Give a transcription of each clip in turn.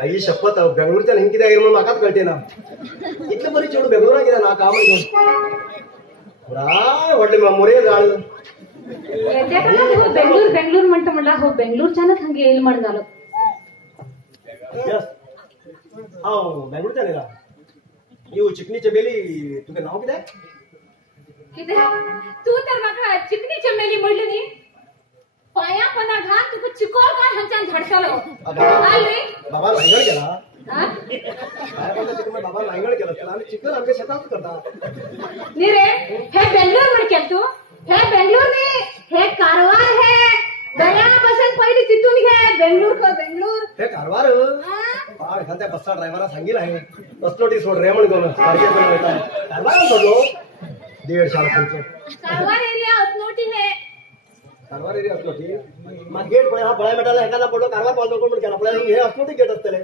आई शपथ बेंगळूरच्या हिंग किती म्हणून म्हाकाच कळते ना इतलं बरी चेडू बेंगळूराक गेला ना काम घेऊन पुरा व्हडले मोरे जाळ बेंगळूर बेंगळूर म्हणला हो बेंगळूरच्यानच हंगे येईल म्हण झालं यस हांव बेंगळूरच्यान येला यू चिकनी चमेली तुगे नाव कितें तू तर म्हाका चिकनी चमेली म्हणली न्ही पाया पना घाल तुका चिकोल काय हंच्यान धडसलो बाबा लांगड केला पाया पना चिकन बाबा लांगड केला त्याला आम्ही चिकन आमच्या शेतातच करता नी रे हे बेंगळूर म्हण केल तू हे बेंगळूर नी हे कारवार हे दर्यापासून पहिली तिथून घे बेंगळूर को बेंगळूर हे कारवार एखाद्या बसचा ड्रायव्हरा सांगितलं आहे बसलोटी सोड रे म्हणून कारवार सोडलो 1.5 खर्च कारवार एरिया असलोटी हे कारवार एरिया असलोटी मग गेट पण हा बळा मेटाला एखादा पडलो कारवार पावलो कोण केला पण हे असलोटी गेट असतले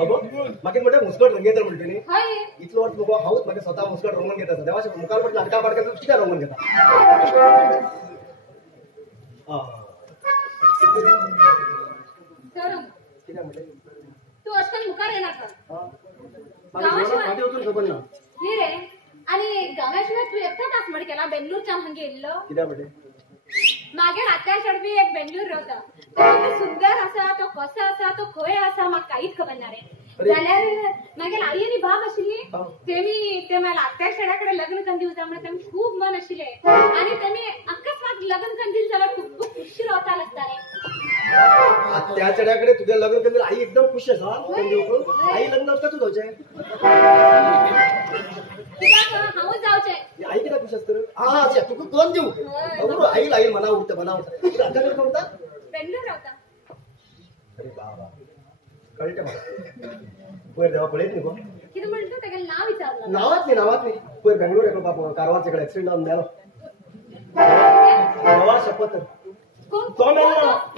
अगो मागे म्हणते मुस्कट रंगेत म्हणते नी इतलो वर्ष नको हाऊस मागे स्वतः मुस्कट रंगून घेतात देवाचे मुखार पण नाटका पाडका किती रंगून घेतात तू असताना मुखार येणार का माझी उतरून खबर ना नी रे आणि गावाशिवाय तू एकटाच आसमड केला बेंगळूरच्या हंगे येल्लो कित्या म्हणते मागे रात्या चढवी एक बेंगळूर रावता तो सुंदर असा तो कसो असा तो खंय असा म्हाका काहीच खबर ना रे जाल्यार मागे आई आनी बाब आशिल्ली ते म्हाका आत्या शेडाकडे लग्न कंदील होता म्हणून तेमी खूब मन आशिल्ले आणि तेमी अकस्मात लग्न कंदील जाल्यार खूब खुशी रावता लागताले आत्या शेडाकडे तुझे लग्न कंदील आई एकदम खुश आसा आई लग्न असता तू जावचे हांवूच जावचे आई किती खुश असतं हा तुका दोन देऊ आई लाईल मना उठतं आत्याकडे कोणता बेंगळूर रावता अरे बाबा कळते मला पयर देवा पळयत न्ही गो कितें म्हणटा तेका नांव विचारलं नावात न्ही पयर बेंगळूर येतो बाबा कारवारचे एक्सिडेंट जावन मेलो देवा शपथ तो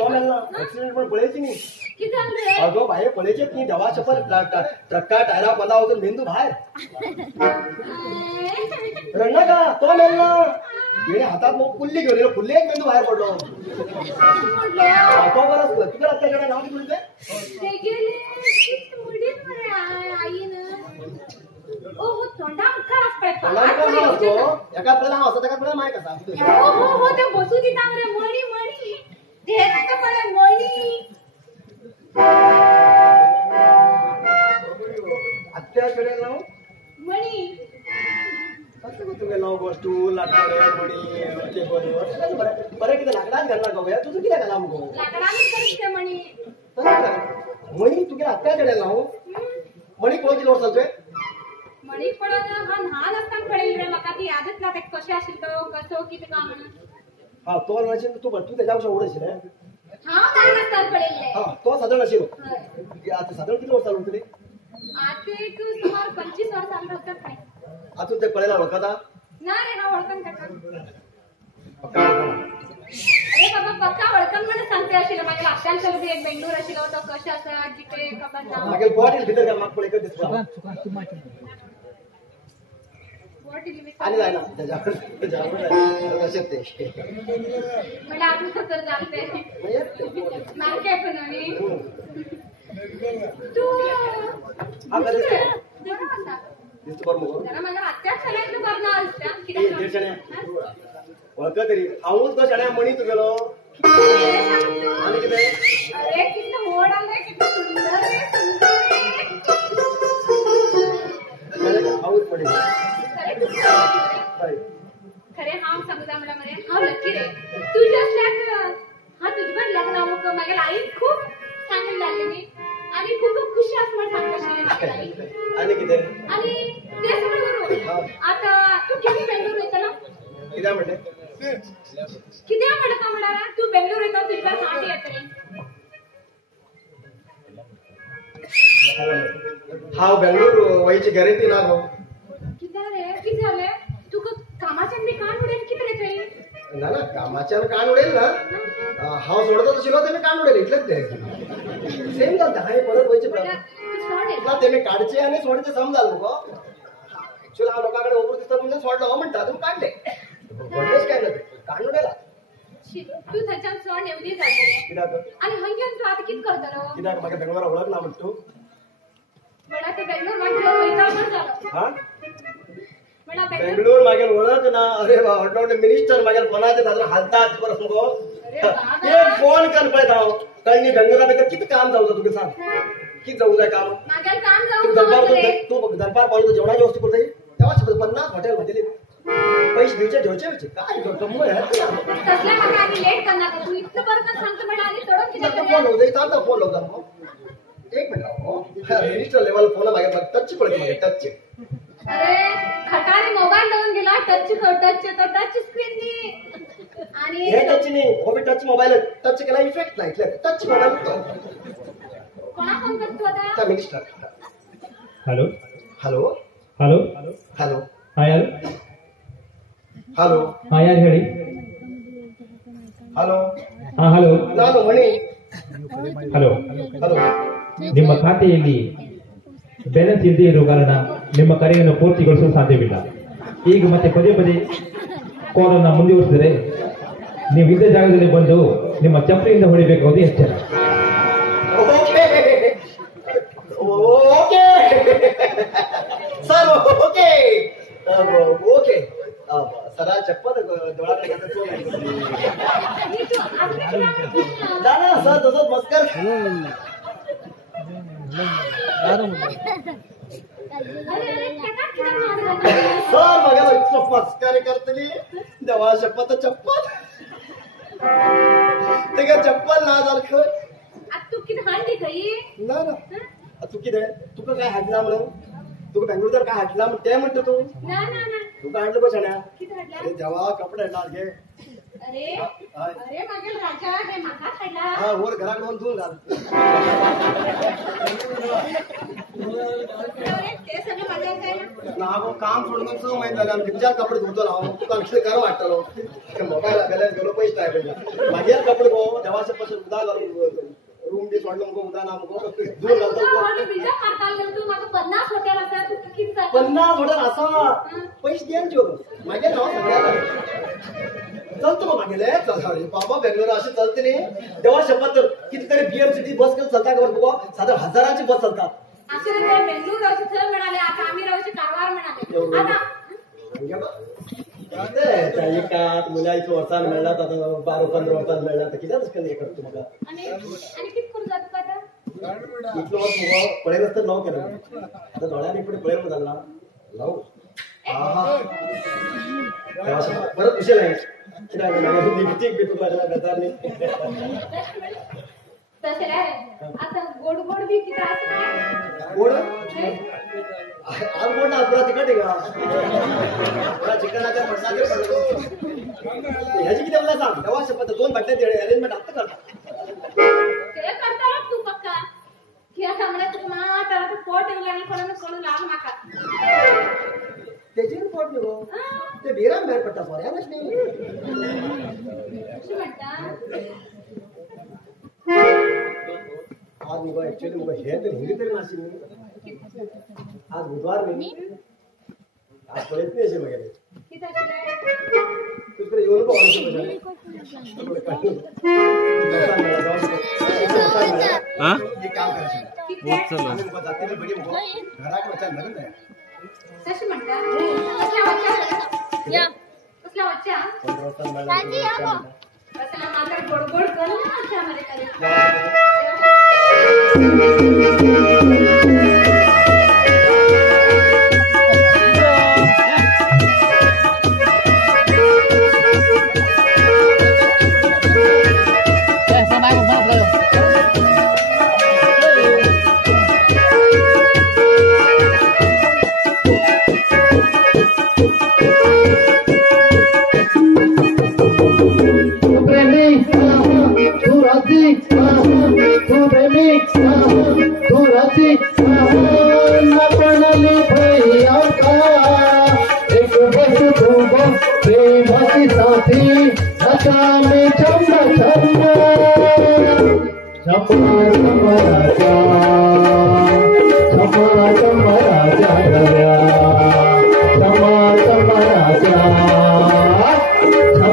मेलना एक्सिडेंट पण पळयची न्ही कितें जालें रे अगो बाहेर पळयचेच न्ही देवा शपथ ट्रक्का टायरा पंदा वचून मेंदू भायर रडनाका तो मेलना येणे हातात मग कुल्ली घेऊन येलो कुल्ली एक मेंदू बाहेर पडलो तो बरं तुझ्या आत्याकडे नाव किती ते गेले मुडीन मरे आईन ओ तोंडा मुखार असतो एका आपल्याला नाव असतं एका आपल्याला माहित असा हो ते बसू दिता मरे मणी ते आता मरे मणी आत्याकडे नाव मणी कसं तुझे नाव गोष्टू लाकडे मणी ते बरोबर बरं किती लाकडात घालणार गो तुझं किती घाला मग लाकडाने करते मणी मणी तुझ्या आत्याकडे नाव मणी कोणाची लोट चालतोय मणी पण हा लहान असताना पडेल रे म्हाका ती यादच ना ते कशें आशिल्लो कसो कितें काय म्हणून हा तो नाशिल तू त्याच्यापेक्षा उडशील हांव लहान असताना पडेल्ले हा तो साधारण नाशिल आता साधारण किती वर्ष चालू तरी आता एक सुमार 25 वर्ष चालू राहतात काय आता ते कळेला ओळखता ना रे हा ओळखन ताका अरे बाबा पक्का ओळखन म्हणून सांगते आशिल्लो मागीर आत्यान चलबी एक बेंगळूर आशिल्लो तो कशें आसा कितें खबर ना मागीर बॉटल भितर घाल म्हाका पळय दिसता आणि जायना त्याच्यावर कशें ते म्हणजे आपलं तर जाते मार्के पण आणि तू दिसतो बरं मग जरा मला आत्याच सगळ्यांना बरं असता किती ओळख तरी हांवूच तो शाळ्या मणी तू गेलो आणि किती अरे किती मोड आले किती सुंदर रे हाऊस पडेल खरे हांव सांगता म्हणल्यार मरे हांव लकी रे तुझ्या असल्याक हा तुझे पण लग्न अमुक मागीर आई खूब सांगून लागली न्ही आणि खूब खुशी आस म्हण सांगता आशिल्ली आणि किती आणि ते सगळं करू आता तू किती बेंगळूर येतलो किती म्हणते किती म्हणता म्हणाला तू बेंगळूर येतो तुझ्या साठी येतली हांव बेंगळूर वयची गॅरंटी ना गो किती रे किती झाले तुका कामाच्यान बी कान उडेल किती रे थंय ना कामाच्यान कान उडेल ना हांव सोडत आशिल्लो तेमी कान उडेल इतलेच ते सेम जाता हांवें परत वयचे तेमी काडचे आनी सोडचे समजाल मुगो एक्चुअली हांव लोकां कडेन ओबूर दिसता म्हणजे सोडलो म्हणटा तुमी काडले नेवदी जातले कित्याक आणि हंगेन तू आता कित करतलो कित्याक म्हाका बेंगलोरा ओळख ना म्हणटा तूं म्हणा ते बेंगलोर मागीर वयता पण जालो हा म्हणा बेंगलोर मागेल ओळख ना अरे व्हडलो मिनिस्टर मागेल फोनाचेर ताजो हालतात परत मगो एक फोन कर पळय हांव कळनी बेंगलोरा भितर कितें काम जावं तुका सांग कितें जावं जाय काम मागेल काम तू जाऊ तू दनपार पावलो जेवणाची वस्तू करताय तेव्हा 50 हॉटेल म्हटली पैसे दिवचे ठेवचे काय गंमत आहे तसले म्हाका आनी लेट करना तू इतकं परत सांगतो म्हणा आणि चढून कितें फोन होता इथं फोन होता मग एक मिनिट राव मिनिस्टर लेवल फोन मागे टच पडते मागे टच अरे खटाने मोबाईल लावून गेला टच स्क्रीन नी आणि हे टच नाही हो टच मोबाईल टच केला इफेक्ट नाही टच मोबाईल कोणा फोन करतो आता त्या minister hello hello hello hello हा यार ಹಲೋ ಹಾ ಯಾರು ಹೇಳಿ ಹಲೋ ಹಾ ಹಲೋ ನಾನು ಮಣಿ ಹಲೋ ಹಲೋ ನಿಮ್ಮ ಖಾತೆಯಲ್ಲಿ ಬ್ಯಾಲೆನ್ಸ್ ಇಲ್ಲದೆ ಇರುವ ಕಾರಣ ನಿಮ್ಮ ಕರೆಯನ್ನು ಪೂರ್ತಿಗೊಳಿಸಲು ಸಾಧ್ಯವಿಲ್ಲ ಈಗ ಮತ್ತೆ ಪದೇ ಪದೇ ಕಾಲ್ ಅನ್ನು ಮುಂದುವರಿಸಿದರೆ ನೀವು ಇದ್ದ ಜಾಗದಲ್ಲಿ ಬಂದು ನಿಮ್ಮ ಚಪ್ಪಲಿಯಿಂದ ಹೊಡಿಬೇಕಾಗುವುದು ಎಚ್ಚರ ಓಕೆ ಸರ್ ಓಕೆ ಓಕೆ सरा चप्पल डोळ्याकडे घेतात तो दादा सर तसंच मस्कर सर बघा इतकं मस्करी करतली देवा शपथ चप्पल ते काय चप्पल ना सारखं तू किती हांडी काही ना ना तू किती तुका काय हाडला म्हणून तुका बेंगलोर काय हाडला म्हणून ते म्हणतो तू ना ना ना तुका हाडलं बघ छाण्या किती हाडला अरे देवा कपडे हाडला घे अरे अरे मागेल राजा हे माका हाडला हा वर घराकडून धुवून घाल ते सगळं माझ्या काय ना गो काम सोडून 6 महिने झाले आम्ही 4 कपडे धुतो ना तुका विषय करा वाटतो मोबाईल गेल्यास गेलो पैसे नाही पाहिजे माझे कपडे गो देवाच्या पासून उदा घालून रूम डी सोडलो मग उदा ना मग धुवून घालतो बिजा करताल तू माका 50 हॉटेल असा तू किती 50 हॉटेल असा पैसे द्यायचे होतो माझे नाव सगळ्याला चलतो मागेले चल बाबा बेंगलोर अशी चलते नाही देवा शपथ कितीतरी बीएमसीटी बस घेऊन चलता का बघा साधा हजाराची बस चालतात असे ते बेंगलोर राहूचे थळ म्हणाले आता आम्ही राहूचे कारवार म्हणाले आता एकात मुलाची वर्षान मेळला आता 12-15 वर्षान मेळला तर कित्याक तशें हे करता तुमका आणि किती करू जात का आता इतलो वर्ष मुगो पळयलस तर लव केलं आता दोळ्यांनी पुढे पळयलो जाल्ला लव परत विषय नाही कित्याक लिपस्टिक बी तुका गजारनी तसे आता गोड गोड बी किती असं गोड आज गोड ना पुरा तिखट आहे का पुरा चिकनाच्या मटणाचे पडलो ह्याची किती मला सांग देवा शपथ 2 बट्ट्याचे अरेंजमेंट आता करता ते करता तू पक्का की आता मला तू माता आता पोट येऊन आणि कोण लाग माका त्याची रिपोर्ट निघो ते बेराम बाहेर पडता पर्यायच नाही कशी म्हणता आज मुग ऍक्च्युअली मुग हे तर हिंदी तरी नाशिक आज बुधवार नाही आज पळत नाही असे वगैरे किती तुझकडे येऊन काम करायचं जातीला बडी मुग घरात बच्चा लग्न आहे कशी म्हणता कसला बच्चा 15 वर्षांना कसला माझा गोड गोड करू ना अशा मध्ये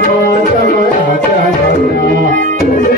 Come on,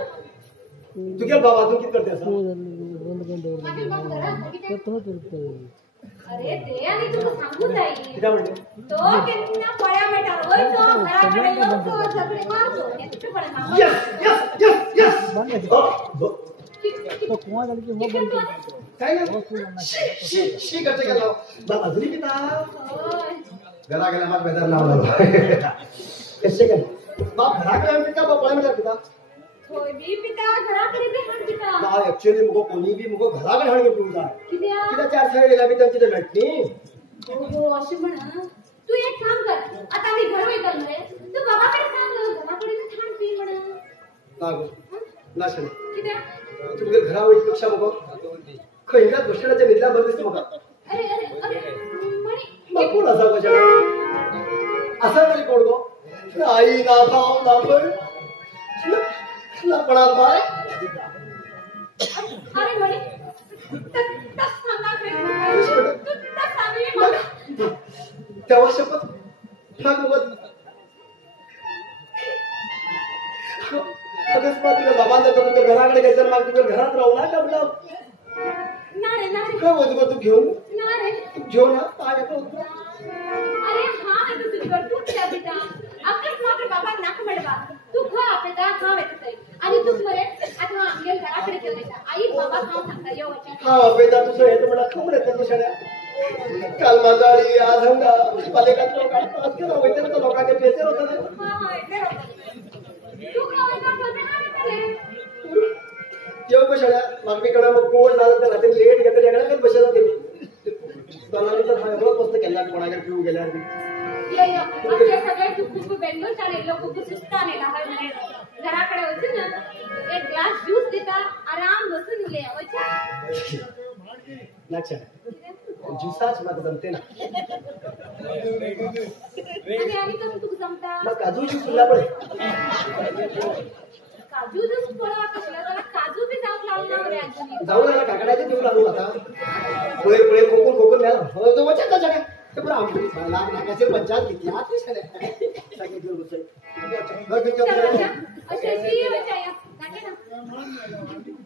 तू क्या बाबा तू किती करते अरे ते आणि तुला सांगू जाईल किती म्हणते तो केना पळ्या बेटा होय तो घराकडे येतो सगळे मारतो किती पळ्या मारतो यस यस यस तो कुआं झाली की मग बंद काय शी करते गेला बाबा अजून किती घरा गेला मग बेजार नाव लावला कसे काय बाप घराकडे पिता बाप पळ्या पिता होय बी पिता घराकडे ते हाण पिता ना ऍक्च्युअली मुगो कोणी बी मुगो घराकडे हाण घेऊन जा कित्या किती चार सारे गेला बी त्यांची तर भेटणी हो अशी म्हणा तू एक काम कर आता मी घर वेगळ रे तू बाबाकडे सांग घराकडे ते हाण पी म्हणा लागो नाशन कित्या तुमच्या घरावळी पेक्षा मुगो खैरा दुसऱ्याच्या निधला बंदिस्त मुगा अरे अरे अरे म्हणे मग कोण असा कशा असा तरी कोण गो आई ना भाव ना पण लपडा बाय अरे म्हणे तस सांगा तस सांगली मला तेव्हा शपथ ठाक मुगत अकस्मात तुझ्या बाबांचा तुमच्या घराकडे गेलं मग तुझ्या घरात राहू ना का बोला नारे नारे काय बोलतो तू घेऊन नारे घेऊ ना काय करतो अरे हाँ तो तुझ्यावर तुटल्या बेटा अकस्मात बाबा नाक मडवा तू खा बेटा खा बेटा आणि तू मरे आता आमच्या घराकडे गेला आई बाबा खाऊ सांगता येऊ हा बेटा तुझं हे तर मला खबर आहे तुझं शाळा काल माझाळी आज हंगा पालेकात लोकांना आज केला होते ना लोकांचे पेचे होते ना हा इथे तू काय बोलते येऊ का शाळा मग मी कडा मग कोण झालं तर रात्री लेट घेतले याकडे बसला ते बनानी तर हा एवढा मस्त केला कोणाकडे पिऊ गेल्या ये ये आपल्या सगळे खूप बेंगलोर चाले लोक खूप सुस्ताने लाहाय म्हणे घराकडे होते ना एक ग्लास ज्यूस देता आराम बसून ले आवच्या लक्ष ज्यूसाच मग जमते ना आणि तर तू जमता मग काजू ज्यूस तुला पडे काजू ज्यूस पळा कसला तर काजू बी जाऊन लावणार रे अजून जाऊ ना काकडाचे देऊ लागू आता पुढे पुढे खोकून खोकून द्या हो तो वचन सगळ्या ते पण आमची लाख नाकाचे पंचायत किती आत सगळ्या सांगितलं होतं अशी वचाया नाके ना